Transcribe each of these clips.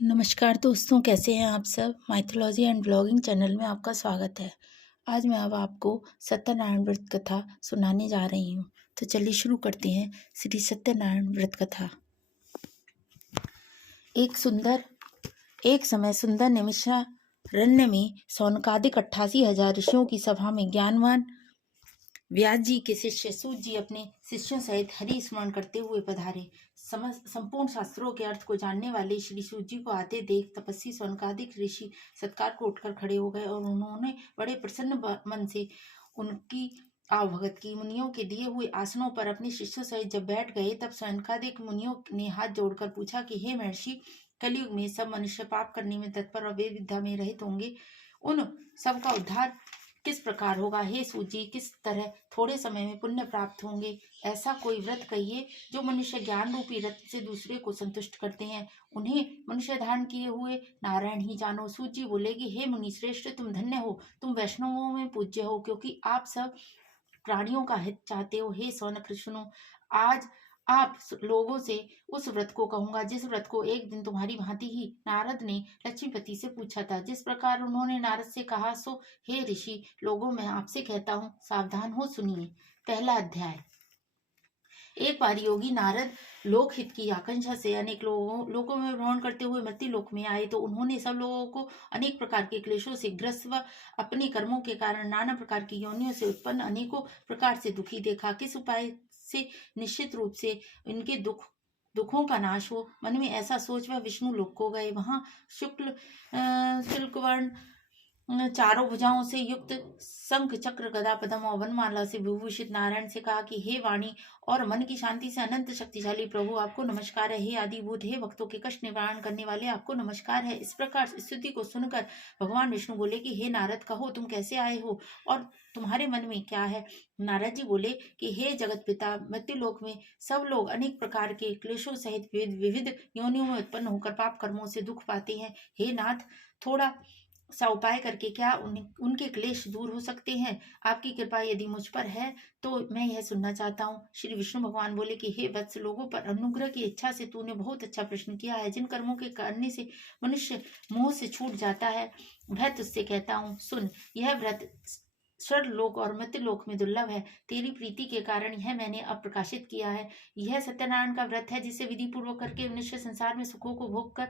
नमस्कार दोस्तों, कैसे हैं आप सब। माइथोलॉजी एंड ब्लॉगिंग चैनल में आपका स्वागत है। आज मैं अब आपको सत्यनारायण व्रत कथा सुनाने जा रही हूँ। तो चलिए शुरू करते हैं श्री सत्यनारायण व्रत कथा। एक समय सुंदर निमिषारण्य में सौनकादिक 88,000 ऋषियों की सभा में ज्ञानवान व्यास जी के शिष्य सूत जी अपने शिष्यों सहित हरि स्मरण करते हुए पधारे। संपूर्ण शास्त्रों के अर्थ को जानने वाले श्री सूत जी को आते देख तपस्वी सौनकादिक ऋषि सत्कार को उठकर खड़े हो गए और उन्होंने बड़े प्रसन्न मन से उनकी आवभगत की। मुनियों के दिए हुए आसनों पर अपने शिष्यों सहित जब बैठ गए तब सौनकादिक मुनियों ने हाथ जोड़कर पूछा कि हे महर्षि, कलयुग में सब मनुष्य पाप करने में तत्पर और वेद विद्या में रहित होंगे, उन सब का उद्धार किस प्रकार होगा। हे सूत जी, किस तरह थोड़े समय में पुण्य प्राप्त होंगे। ऐसा कोई व्रत कहिए जो मनुष्य ज्ञान रूपी रत्न से दूसरे को संतुष्ट करते हैं, उन्हें मनुष्य धारण किए हुए नारायण ही जानो। सूत जी बोले कि हे मुनि श्रेष्ठ, तुम धन्य हो, तुम वैष्णवों में पूज्य हो, क्योंकि आप सब प्राणियों का हित चाहते हो। हे सौनक सुनो, आज आप लोगों से उस व्रत को कहूंगा जिस व्रत को एक दिन तुम्हारी भांति ही नारद ने लक्ष्मीपति से पूछा था। जिस प्रकार उन्होंने नारद से कहा, सो हे ऋषि लोगों, मैं आपसे कहता हूँ, सावधान हो सुनिए। पहला अध्याय। एक बार योगी नारद लोकहित की आकांक्षा से अनेक लोगों में भ्रमण करते हुए मृत्यु लोक में आए तो उन्होंने सब लोगों को अनेक प्रकार के क्लेशों से ग्रस्त व अपने कर्मों के कारण नाना प्रकार की योनियों से उत्पन्न अनेकों प्रकार से दुखी देखा। किस उपाय से निश्चित रूप से इनके दुखों का नाश हो। मन में ऐसा सोच वह विष्णु लोक को गए। वहां शुक्ल वर्ण चारों भुजाओं से युक्त शंख चक्र गदा पद्म और वनमाला से विभूषित नारायण से कहा कि हे वाणी और मन की शांति से अनंत शक्तिशाली प्रभु, आपको नमस्कार है। हे आदिभूत, हे भक्तों के कष्ट निवारण करने वाले, आपको नमस्कार है। इस प्रकार स्तुति को सुनकर भगवान विष्णु बोले कि हे नारद, कहो तुम कैसे आए हो और तुम्हारे मन में क्या है। नारद जी बोले कि हे जगत पिता, मृत्युलोक में सब लोग अनेक प्रकार के क्लेशों सहित विविध योनियों में उत्पन्न होकर पाप कर्मों से दुख पाते हैं। हे नाथ, थोड़ा सा उपाय करके क्या उनके क्लेश दूर हो सकते हैं। आपकी कृपा यदि मुझ पर है तो मैं यह सुनना चाहता हूँ। श्री विष्णु भगवान बोले कि हे वत्स, लोगों पर अनुग्रह की इच्छा से तूने बहुत अच्छा प्रश्न किया है। जिन कर्मों के करने से मनुष्य मोह से छूट जाता है वह तुझसे कहता हूँ, सुन। यह व्रत स्वर्गलोक और मृत्युलोक में दुर्लभ है। तेरी प्रीति के कारण यह मैंने अब प्रकाशित किया है। यह सत्यनारायण का व्रत है जिसे विधि पूर्वक करके मनुष्य संसार में सुखों को भोग कर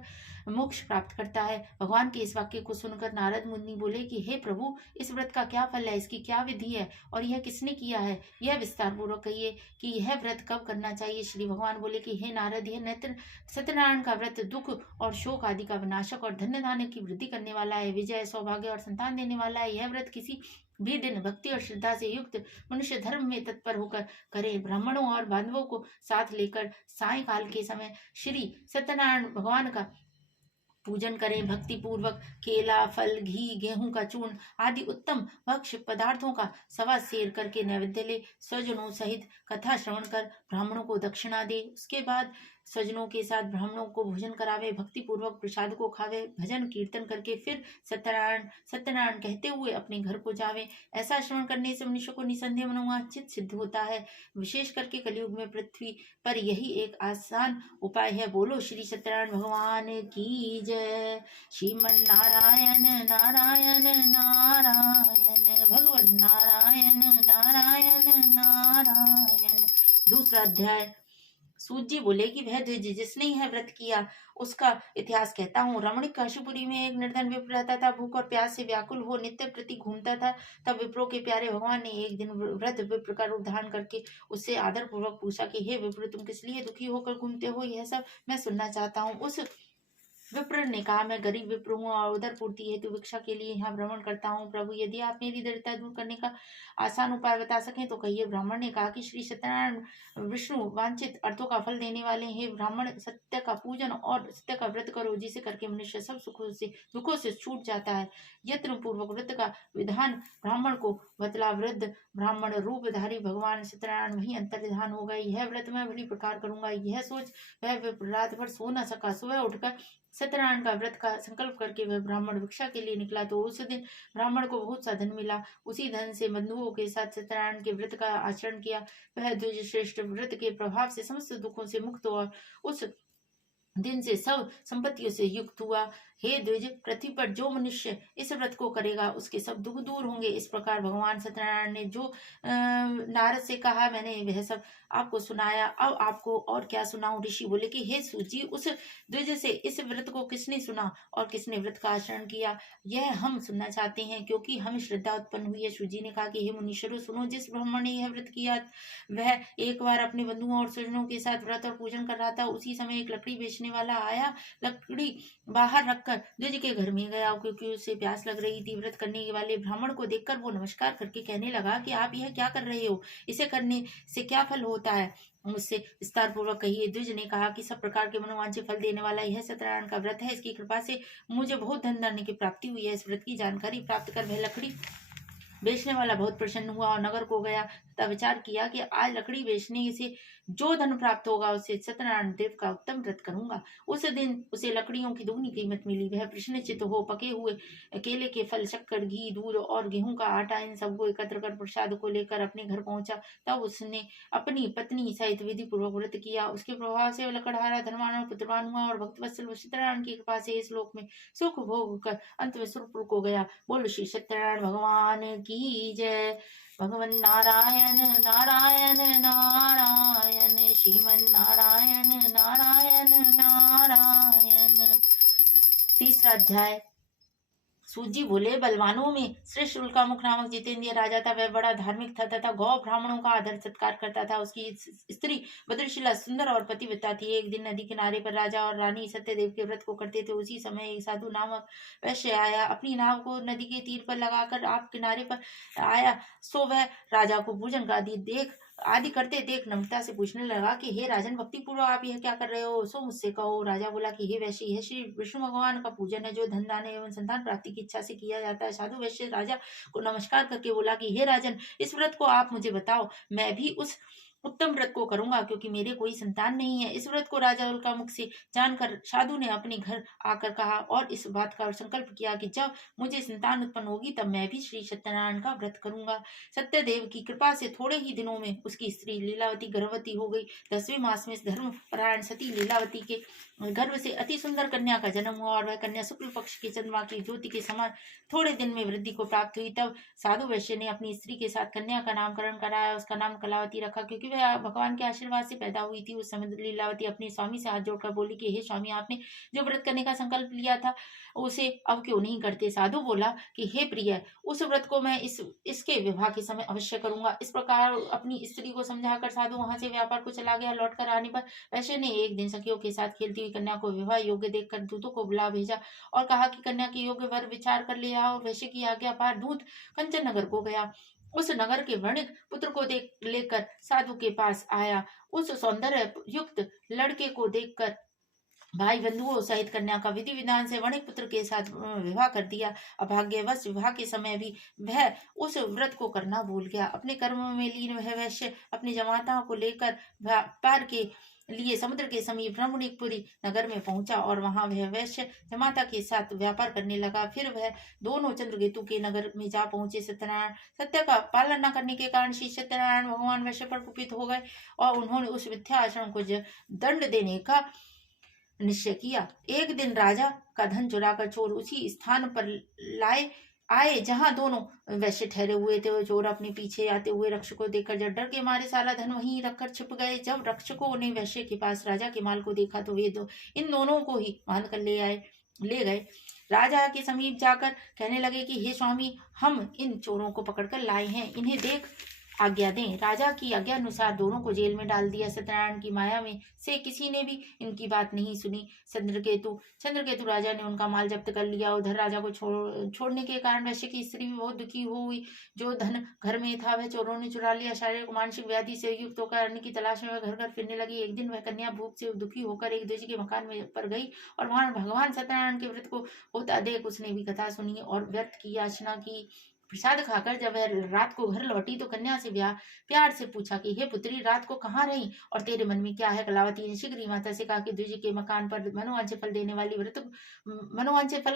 मोक्ष प्राप्त करता है। भगवान के इस वाक्य को सुनकर नारद मुनि बोले कि हे प्रभु, इस व्रत का क्या फल है, इसकी क्या विधि है और यह किसने किया है, यह विस्तार पूर्वक कहिए कि यह व्रत कब करना चाहिए। श्री भगवान बोले कि हे नारद, यह नेत्र सत्यनारायण का व्रत दुख और शोक आदि का विनाशक और धन्य धान्य की वृद्धि करने वाला है, विजय, सौभाग्य और संतान देने वाला है। यह व्रत किसी भी दिन भक्ति और श्रद्धा से युक्त मनुष्य धर्म में तत्पर होकर करे। ब्राह्मणों और बांधवों को साथ लेकर सायंकाल के समय श्री सत्यनारायण भगवान का पूजन करें। भक्ति पूर्वक केला, फल, घी, गेहूं का चूर्ण आदि उत्तम भक्ष्य पदार्थों का सवा सेर करके नैवेद्य ले स्वजनों सहित कथा श्रवण कर ब्राह्मणों को दक्षिणा दे। उसके बाद स्वजनों के साथ ब्राह्मणों को भोजन करावे, भक्ति पूर्वक प्रसाद को खावे, भजन कीर्तन करके फिर सत्यनारायण सत्यनारायण कहते हुए अपने घर को जावे। ऐसा श्रवण करने से मनुष्य को निसंदेह मनोवांछित सिद्ध होता है। विशेष करके कलयुग में पृथ्वी पर यही एक आसान उपाय है। बोलो श्री सत्यनारायण भगवान की जय। श्रीमन नारायण नारायण नारायण, भगवान नारायण नारायण नारायण। दूसरा अध्याय। सूत जी बोले कि वह द्विज जिसने यह व्रत किया उसका इतिहास कहता हूँ। रमणीक काशीपुरी में एक निर्धन विप्र रहता था। भूख और प्यास से व्याकुल हो नित्य प्रति घूमता था। तब विप्रों के प्यारे भगवान ने एक दिन वृद्ध विप्र का रूप धारण करके उससे आदर पूर्वक पूछा कि हे विप्र, तुम किस लिए दुखी होकर घूमते हो, यह सब मैं सुनना चाहता हूँ। उस विप्र ने कहा, मैं गरीब विप्र हूँ और उदर पूर्ति हेतु भिक्षा के लिए यहाँ भ्रमण करता हूँ। प्रभु, यदि आप मेरी दरिद्रता दूर करने का आसान उपाय बता सकें तो कहिए। ब्राह्मण ने कहा कि श्री सत्यनारायण विष्णु वांछित अर्थों का फल देने वाले हैं। ब्राह्मण, सत्य का पूजन और सत्य का व्रत करो, जिसे करके मनुष्य सब दुखों से छूट जाता है। यत्न पूर्वक व्रत का विधान ब्राह्मण को बतला। वृद्ध ब्राह्मण रूपधारी भगवान सत्यनारायण वही अंतर्धान हो गए। यह व्रत मैं बड़ी प्रकार करूंगा, यह सोच वह रात भर सो न सका। सुबह उठकर सत्यनारायण का व्रत का संकल्प करके वह ब्राह्मण भिक्षा के लिए निकला तो उस दिन ब्राह्मण को बहुत सा धन मिला। उसी धन से बंधुओं के साथ सत्यनारायण के व्रत का आचरण किया। वह द्विज श्रेष्ठ व्रत के प्रभाव से समस्त दुखों से मुक्त और उस दिन से सब संपत्तियों से युक्त हुआ। हे द्विज, पृथ्वी पर जो मनुष्य इस व्रत को करेगा उसके सब दुख दूर होंगे। इस प्रकार भगवान सत्यनारायण ने जो नारद से कहा, मैंने वह सब आपको सुनाया। अब आपको और क्या सुनाऊं। ऋषि बोले कि हे सूत जी, उस द्विज से इस व्रत को किसने सुना और किसने व्रत का आचरण किया, यह हम सुनना चाहते हैं, क्योंकि हमें श्रद्धा उत्पन्न हुई है। सूत जी ने कहा कि हे मुनीश्वरों, सुनो। जिस ब्राह्मण ने यह व्रत किया वह एक बार अपने बंधुओं और स्वजनों के साथ व्रत और पूजन कर रहा था। उसी समय एक लकड़ी बेचने वाला आया। लकड़ी बाहर रखकर द्विज के घर में गया, क्योंकि उसे प्यास लग रही थी। व्रत करने वाले ब्राह्मण को देखकर वो नमस्कार करके कहने लगा कि आप यह क्या कर रहे हो, इसे करने से क्या फल होता है, मुझसे विस्तार पूर्वक कहिए। द्विज ने कहा कि सब प्रकार के मनोवांछित फल देने वाला यह सत्यनारायण का व्रत है। इसकी कृपा से मुझे बहुत धन धान्य की प्राप्ति हुई है। इस व्रत की जानकारी प्राप्त कर वह लकड़ी बेचने वाला बहुत प्रसन्न हुआ और नगर को गया तथा विचार किया कि आज लकड़ी बेचने से जो धन प्राप्त होगा उससे सत्यनारायण देव का उत्तम व्रत करूंगा। उस दिन उसे लकड़ियों की दुगनी कीमत मिली। वह प्रसन्नचित्त हो पके हुए केले के फल, शक्कर, घी, दूध और गेहूं का आटा इन सबको एकत्र कर प्रसाद को लेकर अपने घर पहुंचा। तब उसने अपनी पत्नी सहित विधि पूर्वक व्रत किया। उसके प्रभाव से लकड़हारा धनवान और पुत्रवान हुआ और भक्तवत्सल सत्यनारायण की कृपा से इस लोक में सुख भोग कर अंत में सुरपुर को गया। बोल श्री सत्यनारायण भगवान की जय। भगवन नारायण नारायण नारायण, श्रीमन नारायण नारायण नारायण। तीसरा अध्याय। सूत जी बोले, बलवानों में श्रेष्ठ उल्कामुख नामक जितेंद्रिय राजा था। वह बड़ा धार्मिक था तथा गौ ब्राह्मणों का आदर सत्कार करता था। उसकी स्त्री भद्रशिला सुंदर और पतिव्रता थी। एक दिन नदी किनारे पर राजा और रानी सत्यदेव के व्रत को करते थे। उसी समय एक साधु नामक वैश्य आया। अपनी नाव को नदी के तीर पर लगाकर आप किनारे पर आया। सो वह राजा को पूजन का आदि करते देख नम्रता से पूछने लगा कि हे राजन, भक्ति पूर्वक आप यह क्या कर रहे हो, सो मुझसे कहो। राजा बोला कि हे वैश्य, यह श्री विष्णु भगवान का पूजन है, जो धन दान एवं संतान प्राप्ति की इच्छा से किया जाता है। साधु वैश्य राजा को नमस्कार करके बोला कि हे राजन, इस व्रत को आप मुझे बताओ, मैं भी उस उत्तम व्रत को करूंगा, क्योंकि मेरे कोई संतान नहीं है। इस व्रत को राजा उल्का मुख से जानकर साधु ने अपने घर आकर कहा और इस बात का संकल्प किया कि जब मुझे संतान उत्पन्न होगी तब मैं भी श्री सत्यनारायण का व्रत करूंगा। सत्यदेव की कृपा से थोड़े ही दिनों में उसकी स्त्री लीलावती गर्भवती हो गई। 10वें मास में धर्मपरायण सती लीलावती के गर्भ से अति सुंदर कन्या का जन्म हुआ और वह कन्या शुक्ल पक्ष के चंद्रमा की ज्योति के समान थोड़े दिन में वृद्धि को प्राप्त हुई। तब साधु वैश्य ने अपनी स्त्री के साथ कन्या का नामकरण कराया। उसका नाम कलावती रखा, क्योंकि वह भगवान के आशीर्वाद से पैदा हुई थी। उस समय लीलावती अपने स्वामी से हाथ जोड़कर बोली कि हे स्वामी, आपने जो व्रत करने का संकल्प लिया था उसे अब क्यों नहीं करते। साधु बोला कि हे प्रिय, उस व्रत को मैं इसके विवाह के समय अवश्य करूंगा। इस प्रकार अपनी स्त्री को समझाकर साधु वहां से व्यापार को चला गया। लौटकर आने पर वैश्य ने एक दिन सखियों के साथ खेलती हुई कन्या को विवाह योग्य देखकर दूतों को बुला भेजा और कहा कि कन्या के योग्य वर विचार कर ले आओ। वैश्य की आज्ञा पार दूत कंचन नगर को गया। उस नगर के वर्णिक पुत्र को लेकर साधु के पास आया। उस सौंदर्य युक्त लड़के को देखकर भाई बंधुओं सहित कन्या का विधि विधान से वणिक पुत्र के साथ विवाह कर दिया। अभाग्यवश विवाह के समय भी वह उस व्रत को करना भूल गया। अपने कर्म में लीन वह वैश्य अपनी जमाताओं को लेकर व्यापार के लिए समुद्र के समीप ब्रह्मणिकपुरी नगर में पहुंचा और वहां वह वैश्य जमाता के साथ व्यापार करने लगा। फिर वह दोनों चंद्रकेतु के नगर में जा पहुंचे। सत्यनारायण सत्य का पालन न करने के कारण श्री सत्यनारायण भगवान वैश्य पर कुपित हो गए और उन्होंने उस मिथ्या आश्रम को दंड देने का निश्चय किया। एक दिन राजा का धन चुराकर चोर उसी स्थान पर आए जहां दोनों वैश्य ठहरे हुए थे। चोर अपने पीछे आते हुए रक्षक को देखकर जब डर के मारे सारा धन वहीं रखकर छिप गए। जब रक्षकों ने वैश्य के पास राजा के माल को देखा तो वे इन दोनों को ही बांध कर ले गए। राजा के समीप जाकर कहने लगे कि हे स्वामी, हम इन चोरों को पकड़कर लाए हैं, इन्हें देख आज्ञा दें। राजा की आज्ञा अनुसार दोनों को जेल में डाल दिया। सत्यनारायण की माया में से किसी ने भी इनकी बात नहीं सुनी। चंद्रकेतु राजा ने उनका माल जब्त कर लिया। उधर राजा को छोड़ने के कारण वैश्य की स्त्री भी बहुत दुखी हुई। जो धन घर में था वह चोरों ने चुरा लिया। शारीरिक मानसिक व्याधि से युक्त होकर अन्न की तलाश में वह घर घर फिरने लगी। एक दिन वह कन्या भूख से दुखी होकर एक द्विज के मकान में पर गई और वहां भगवान सत्यनारायण के व्रत को होता देख उसने भी कथा सुनी और व्रत की याचना की। प्रसाद खाकर जब वह रात को घर लौटी तो कन्या से प्यार से पूछा कि हे पुत्री, रात को कहाँ रही और तेरे मन में क्या है। कलावती ने शीघ्र ही माता से कहा कि द्विज के मकान पर मनोवांछित फल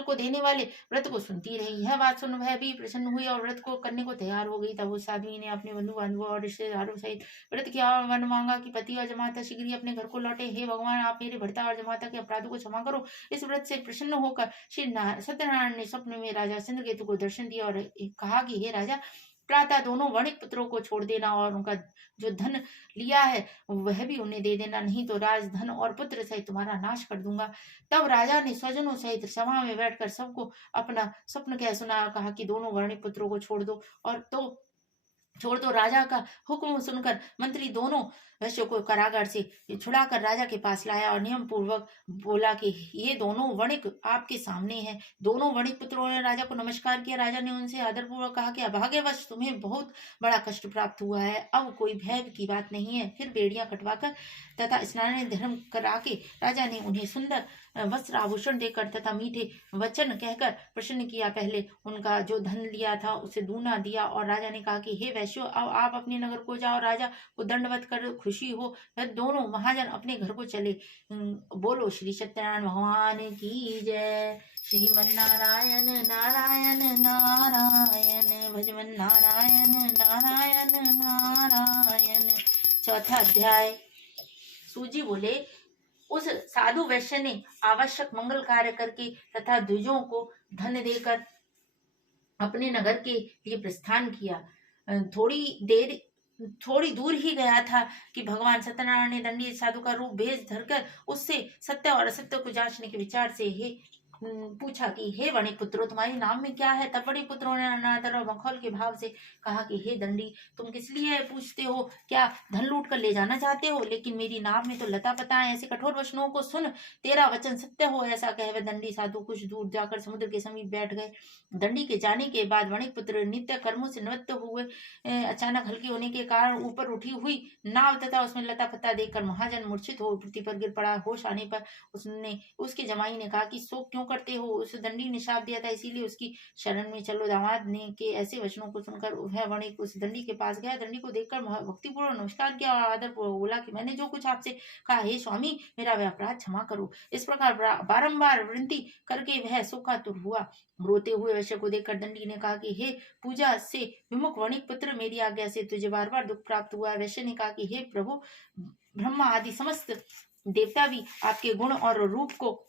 को देने वाले व्रत को सुनती रही। यह बात सुन वह भी प्रसन्न हुई और व्रत को करने को तैयार हो गई। तब उस साध्वी ने अपने बंधु बांधवों और रिश्तेदारों सहित व्रत किया और वन मांगा कि पति और जमाता शीघ्र ही अपने घर को लौटे। हे भगवान, आप मेरे भर्ता और जमाता के अपराधों को क्षमा करो। इस व्रत से प्रसन्न होकर श्री सत्यनारायण ने स्वप्न में राजा चंद्रकेतु को दर्शन दिया और कहा कि हे राजा, प्रातः दोनों वणिक पुत्रों को छोड़ देना और उनका जो धन लिया है वह भी उन्हें दे देना, नहीं तो राजधन और पुत्र सहित तुम्हारा नाश कर दूंगा। तब राजा ने स्वजनों सहित सभा में बैठकर सबको अपना स्वप्न कह सुना। कहा कि दोनों वणिक पुत्रों को छोड़ दो। राजा का हुक्म सुनकर मंत्री दोनों वैश्यों को कारागार से छुड़ाकर राजा के पास लाया और नियम पूर्वक बोला कि ये दोनों वणिक आपके सामने हैं। दोनों वणिक पुत्रों ने राजा को नमस्कार किया। राजा ने उनसे आदर पूर्वक कहा कि अभाग्यवश तुम्हें बहुत बड़ा कष्ट प्राप्त हुआ है, अब कोई भय की बात नहीं है। फिर बेड़ियां कटवाकर तथा स्नान धर्म करा के राजा ने उन्हें सुंदर वस्त्र आभूषण देकर तथा मीठे वचन कहकर प्रसन्न किया। पहले उनका जो धन लिया था उसे दूना दिया और राजा ने कहा कि हे वैश्यों, अब आप अपने नगर को जाओ। राजा को दंडवत कर खुशी हो वह दोनों महाजन अपने घर को चले। बोलो श्री सत्यनारायण भगवान की जय। श्रीमन नारायण नारायण नारायण भजमन नारायण नारायण नारायण। चौथा अध्याय। सूजी बोले, उस साधु वैश्य ने आवश्यक मंगल कार्य करके तथा द्विजों को धन देकर अपने नगर के लिए प्रस्थान किया। थोड़ी दूर ही गया था कि भगवान सत्यनारायण ने दंडी साधु का रूप भेज धरकर उससे सत्य और असत्य को जांचने के विचार से पूछा कि हे वणिक पुत्रों, तुम्हारे नाम में क्या है। तब वणिक पुत्रों ने अनादर और मखौल के भाव से कहा कि हे दंडी, तुम किस लिए पूछते हो? क्या धन लूट कर ले जाना चाहते हो? लेकिन मेरी नाम में तो लता पता है। ऐसे कठोर वचनों को सुन तेरा वचन सत्य हो, ऐसा कह वह दंडी साधु कुछ दूर जाकर समुद्र के समीप बैठ गए। दंडी के जाने के बाद वणिक पुत्र नित्य कर्मों से निवृत्त हुए अचानक हल्की होने के कारण ऊपर उठी हुई नाव तथा उसमें लता पत्ता देखकर महाजन मूर्छित हो पृथ्वी पर गिर पड़ा। होश आने पर उसके जमाई ने कहा कि शोक क्यों करते हो? उस दंडी ने शाप दिया था, इसीलिए उसकी शरण में चलो। दामाद ने के ऐसे वचनों को सुनकर वह वणिक उस दंडी के पास गया। दंडी को देखकर भक्तिपूर्वक नमस्कार किया और आदर पूर्वक बोला कि मैंने जो कुछ आपसे कहा, हे स्वामी, मेरा अपराध क्षमा करो। इस प्रकार बारंबार विनती करके वह शोकातुर हुआ। रोते हुए वैश्य को देखकर दंडी ने कहा कि हे पूजा से विमुख वणिक पुत्र, मेरी आज्ञा से तुझे बार बार दुख प्राप्त हुआ। वैश्य ने कहा कि हे प्रभु, ब्रह्मा आदि समस्त देवता भी आपके गुण और रूप को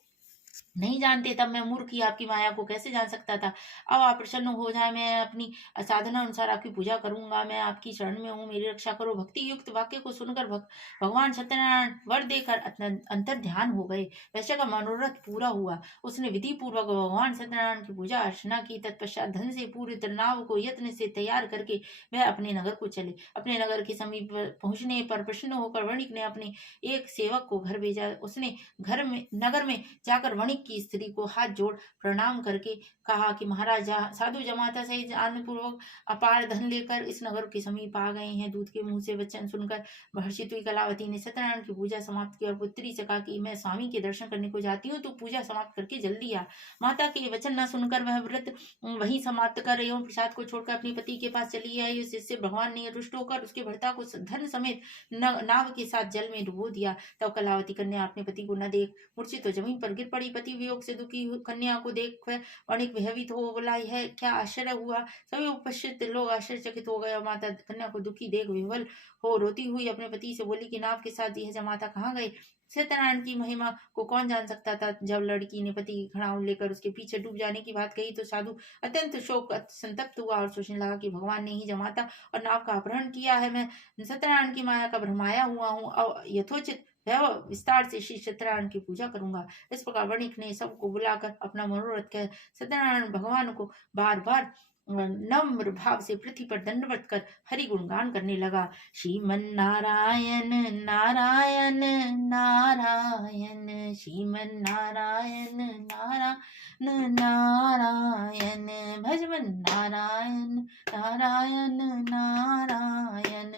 नहीं जानते, तब मैं मूर्ख ही आपकी माया को कैसे जान सकता था। अब आप प्रसन्न हो जाए, मैं अपनी साधना अनुसार आपकी पूजा करूंगा। मैं आपकी शरण में हूँ, मेरी रक्षा करो। भक्ति युक्त वाक्य को सुनकर भगवान सत्यनारायण वर देकर अंतर ध्यान हो गए। वैश्य का मनोरथ पूरा हुआ। उसने विधि पूर्वक भगवान सत्यनारायण की पूजा अर्चना की। तत्पश्चात धन से पूरी नाव को यत्न से तैयार करके वह अपने नगर को चले। अपने नगर के समीप पहुंचने पर प्रसन्न होकर वणिक ने अपने एक सेवक को घर भेजा। उसने नगर में जाकर वणिक की स्त्री को हाथ जोड़ प्रणाम करके कहा कि महाराज, साधु जमाता सहित आनंद पूर्वक अपार धन लेकर इस नगर के समीप आ गए हैं। दूत के मुंह से वचन सुनकर हर्षित हुई कलावती ने सत्यनारायण की पूजा समाप्त की और पुत्री से कहा कि मैं स्वामी के दर्शन करने को जाती हूँ, तो पूजा समाप्त करके जल्दी आ। माता के वचन न सुनकर वह व्रत वहीं समाप्त कर एवं प्रसाद को छोड़कर अपने पति के पास चली आई। इससे भगवान ने रुष्ट होकर उसके भर्ता को धन समेत नाव के साथ जल में डुबो दिया। तब कलावती कन्या अपने पति को न देख मूर्छित तो जमीन पर गिर पड़ी। पति वियोग से दुखी कन्या को देख वणिक भयभीत हो बोला, यह क्या आश्चर्य हुआ? सभी उपस्थित लोग आश्चर्यचकित हो गए और माता कन्या को दुखी देख विह्वल हो रोती हुई अपने पति से बोली कि नाव के साथ यह जमाता कहाँ गए? सत्यनारायण की महिमा को कौन जान सकता था। जब लड़की ने पति की खड़ाउन लेकर उसके पीछे डूब जाने की बात कही तो साधु अत्यंत शोक संतप्त हुआ और सोचने लगा कि भगवान ने ही जमाता और नाव का अपहरण किया है। मैं सत्यनारायण की माया का भ्रमाया हुआ हूँ। और यथोचित विस्तार से श्री सत्यनारायण की पूजा करूंगा। इस प्रकार वणिक ने सबको बुलाकर अपना मनोरथ कह सत्यनारायण भगवान को बार बार नम्र भाव से पृथ्वी पर दंडवत कर हरि गुणगान करने लगा। श्रीमन नारायण नारायण नारायण, श्रीमन नारायण नारायण नारायण, भजमन नारायण नारायण नारायण।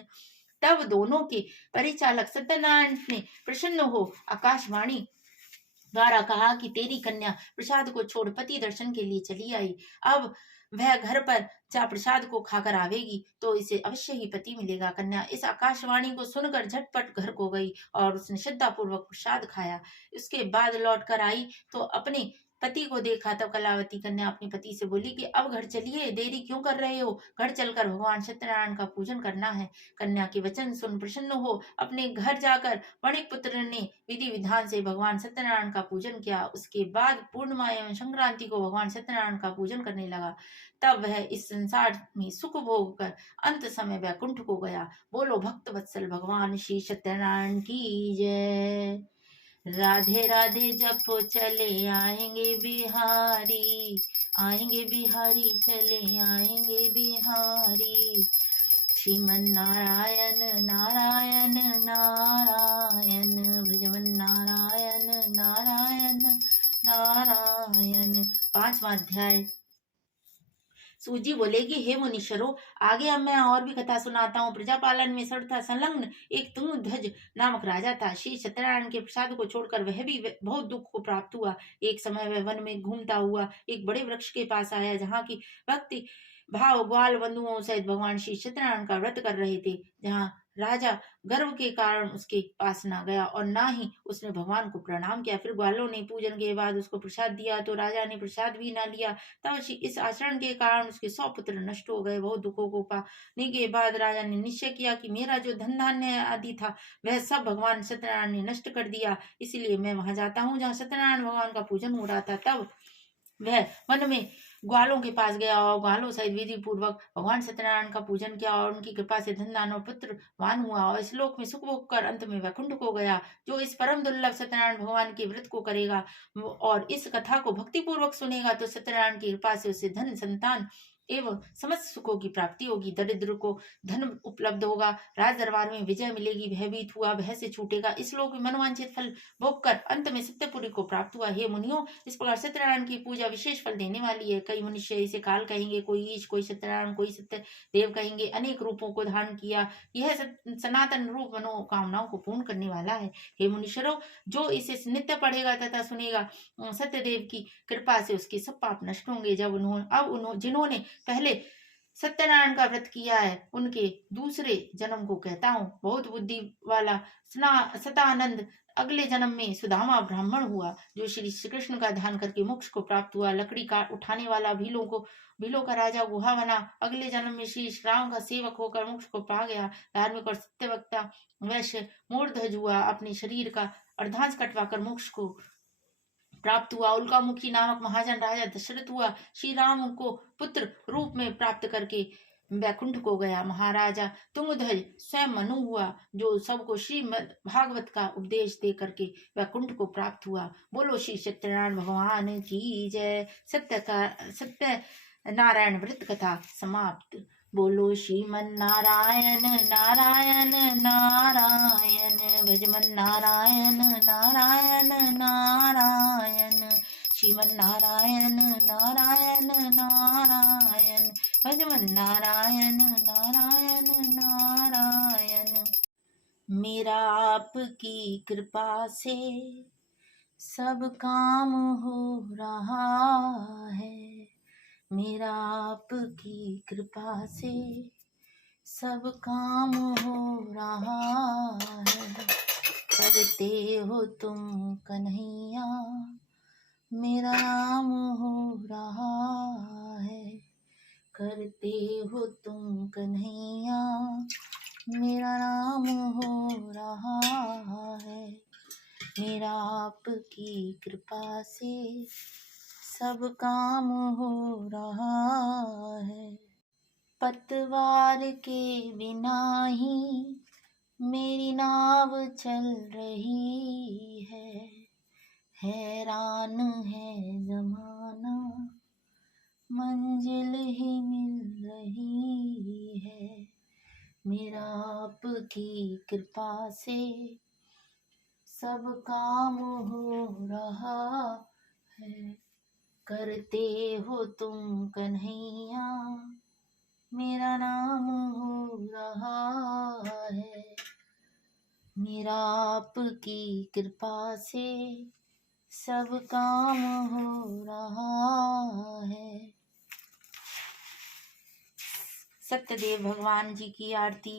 तब दोनों के परिचालक सत्यनारायण ने प्रसन्न हो आकाशवाणी द्वारा कहा कि तेरी कन्या प्रसाद को छोड़ पति दर्शन के लिए चली आई। अब वह घर पर जा प्रसाद को खाकर आवेगी तो इसे अवश्य ही पति मिलेगा। कन्या इस आकाशवाणी को सुनकर झटपट घर को गई और उसने श्रद्धा पूर्वक प्रसाद खाया। उसके बाद लौट कर आई तो अपने पति को देखा। तब कलावती कन्या अपने पति से बोली कि अब घर चलिए, देरी क्यों कर रहे हो? घर चलकर भगवान सत्यनारायण का पूजन करना है। कन्या के वचन सुन प्रसन्न हो अपने घर जाकर वणिक पुत्र ने विधि विधान से भगवान सत्यनारायण का पूजन किया। उसके बाद पूर्णिमा एवं संक्रांति को भगवान सत्यनारायण का पूजन करने लगा। तब वह इस संसार में सुख भोग कर अंत समय वैकुंठ को गया। बोलो भक्त वत्सल भगवान श्री सत्यनारायण की जय। राधे राधे जपो चले आएंगे बिहारी, आएंगे बिहारी चले आएंगे बिहारी। श्रीमन नारायण नारायण नारायण, भजमन नारायण नारायण नारायण। 5वां अध्याय। सूजी बोलेगी, हे मुनीश्वरों, आगे अब मैं और भी कथा सुनाता हूँ। प्रजापालन में सर्वथा संलग्न एक तुंगध्वज नामक राजा था। श्री सत्यनारायण के प्रसाद को छोड़कर वह भी बहुत दुख को प्राप्त हुआ। एक समय वह वन में घूमता हुआ एक बड़े वृक्ष के पास आया, जहाँ की भक्ति भाव ग्वाल बंधुओं सहित भगवान श्री सत्यनारायण का व्रत कर रहे थे। जहाँ राजा गर्व के कारण उसके पास न गया और ना ही उसने भगवान को प्रणाम किया। फिर ग्वालों ने पूजन के बाद उसको प्रसाद दिया तो राजा ने प्रसाद भी न लिया। तब इस आचरण के कारण उसके 100 पुत्र नष्ट हो गए। बहुत दुखों को पाने के बाद राजा ने निश्चय किया कि मेरा जो धन धान्य आदि था वह सब भगवान सत्यनारायण ने नष्ट कर दिया, इसलिए मैं वहां जाता हूँ जहाँ सत्यनारायण भगवान का पूजन हो रहा था। तब वह वन में ग्वालों के पास गया और ग्वालों सहित विधि पूर्वक भगवान सत्यनारायण का पूजन किया और उनकी कृपा से धन दान और पुत्र वान हुआ और इस लोक में सुख भोग कर अंत में वैकुंठ को गया। जो इस परम दुर्लभ सत्यनारायण भगवान के व्रत को करेगा और इस कथा को भक्ति पूर्वक सुनेगा तो सत्यनारायण की कृपा से उसे धन संतान एवं समस्त सुखों की प्राप्ति होगी। दरिद्र को धन उपलब्ध होगा, राज दरबार में विजय मिलेगी, भयभीत हुआ भय से छूटेगा, इस लोक में मनवांछित फल भोग कर अंत में सत्यपुरी को प्राप्त हुआ। हे मुनियों, इस प्रकार सत्यनारायण की पूजा विशेष फल देने वाली है। कई मनुष्य इसे काल कहेंगे, कोई ईश, कोई सत्यनारायण, कोई सत्य देव कहेंगे। अनेक रूपों को धारण किया यह सनातन रूप मनोकामनाओं को पूर्ण करने वाला है। हे मुनीश्वरों, जो इसे नित्य पढ़ेगा तथा सुनेगा सत्यदेव की कृपा से उसके सब पाप नष्ट होंगे। जिन्होंने पहले सत्यनारायण का व्रत किया है उनके दूसरे जन्म को कहता हूँ। बहुत बुद्धि वाला सतानंद अगले जन्म में सुदामा ब्राह्मण हुआ, जो श्री कृष्ण का ध्यान करके मोक्ष को प्राप्त हुआ। लकड़ी का उठाने वाला भीलों का राजा गुहा बना, अगले जन्म में श्री राम का सेवक होकर मोक्ष को पा गया। धार्मिक और सत्यवक्ता वैश्य मूर्धज हुआ, अपने शरीर का अर्धांश कटवाकर मोक्ष को प्राप्त हुआ। उल्कामुखी नामक महाजन राजा दशरथ हुआ, श्री राम को पुत्र रूप में प्राप्त करके वैकुंठ को गया। महाराजा तुंगध्वज स्वयं मनु हुआ, जो सबको श्रीमद् भागवत का उपदेश दे करके वैकुंठ को प्राप्त हुआ। बोलो श्री सत्यनारायण भगवान की जय। सत्य नारायण व्रत कथा समाप्त। बोलो श्रीमन नारायण नारायण नारायण, भजमन नारायण नारायण नारायण। श्रीमन नारायण नारायण नारायण, भजमन नारायण नारायण नारायण। मेरा आपकी कृपा से सब काम हो रहा है, मेरा आपकी कृपा से सब काम हो रहा है। करते हो तुम कन्हैया मेरा नाम हो रहा है, करते हो तुम कन्हैया मेरा नाम हो रहा है। मेरा आपकी कृपा से सब काम हो रहा है। पतवार के बिना ही मेरी नाव चल रही है, हैरान है जमाना मंजिल ही मिल रही है। मेरा आपकी कृपा से सब काम हो रहा है। करते हो तुम कन्हैया मेरा नाम हो रहा है। मेरा आपकी कृपा से सब काम हो रहा है। सत्यदेव भगवान जी की आरती।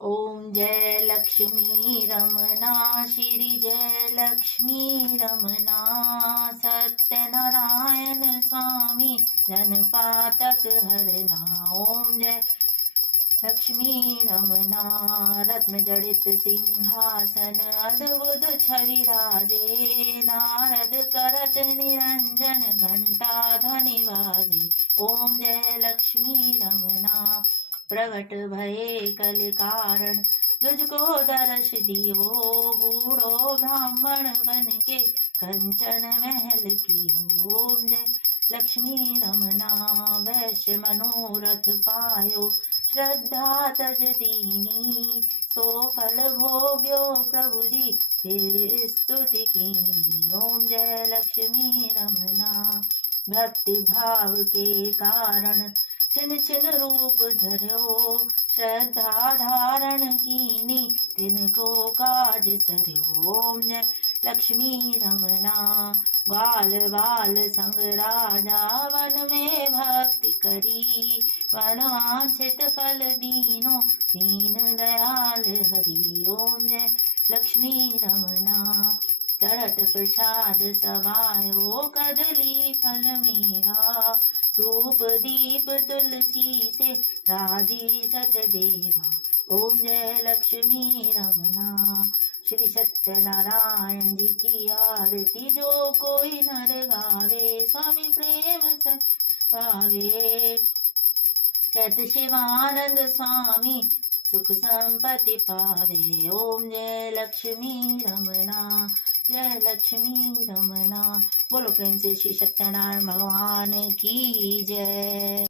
ओम जय लक्ष्मी रमना, श्री जय लक्ष्मी रमना, सत्यनारायण स्वामी जनपातक हरना। ओम जय लक्ष्मी रमना, रत्न जड़ित सिंहासन अद्भुत छवि राजे, नारद करत निरंजन घंटा ध्वनि बाजे। ओम जय लक्ष्मी रमना, प्रगट भये कल कारण तुझको दर्श दियो, बूढ़ो ब्राह्मण बन के कंचन महल कियो। ओम जय लक्ष्मी रमना, वैश्य मनोरथ पायो, श्रद्धा तज दीनी, सो फल भोग्यो प्रभु जी फिर स्तुति कीनी। ओम जय लक्ष्मी रमना, भक्ति भाव के कारण छिन छिन रूप धर्यो, श्रद्धा धारण कीनी, तिनको काज सर्यो। ओम जय लक्ष्मी रमना, बाल बाल संग राजा वन में भक्ति करी, वनवांछित फल दीनो, दीन दयाल हरि। ओम जय लक्ष्मी रमना, चढ़त प्रसाद सवायो, कदली फल मेवा, धूप दीप तुलसी से राजी सतदेवा। ओम जय लक्ष्मी रमना, श्री सत्यनारायण जी की आरती जो कोई नर गावे, स्वामी प्रेम से गावे। कहत शिवानंद स्वामी सुख संपत्ति पावे। ओम जय लक्ष्मी रमना, जय लक्ष्मी रमना। बोलो प्रेम से श्री सत्यनारायण भगवान की जय।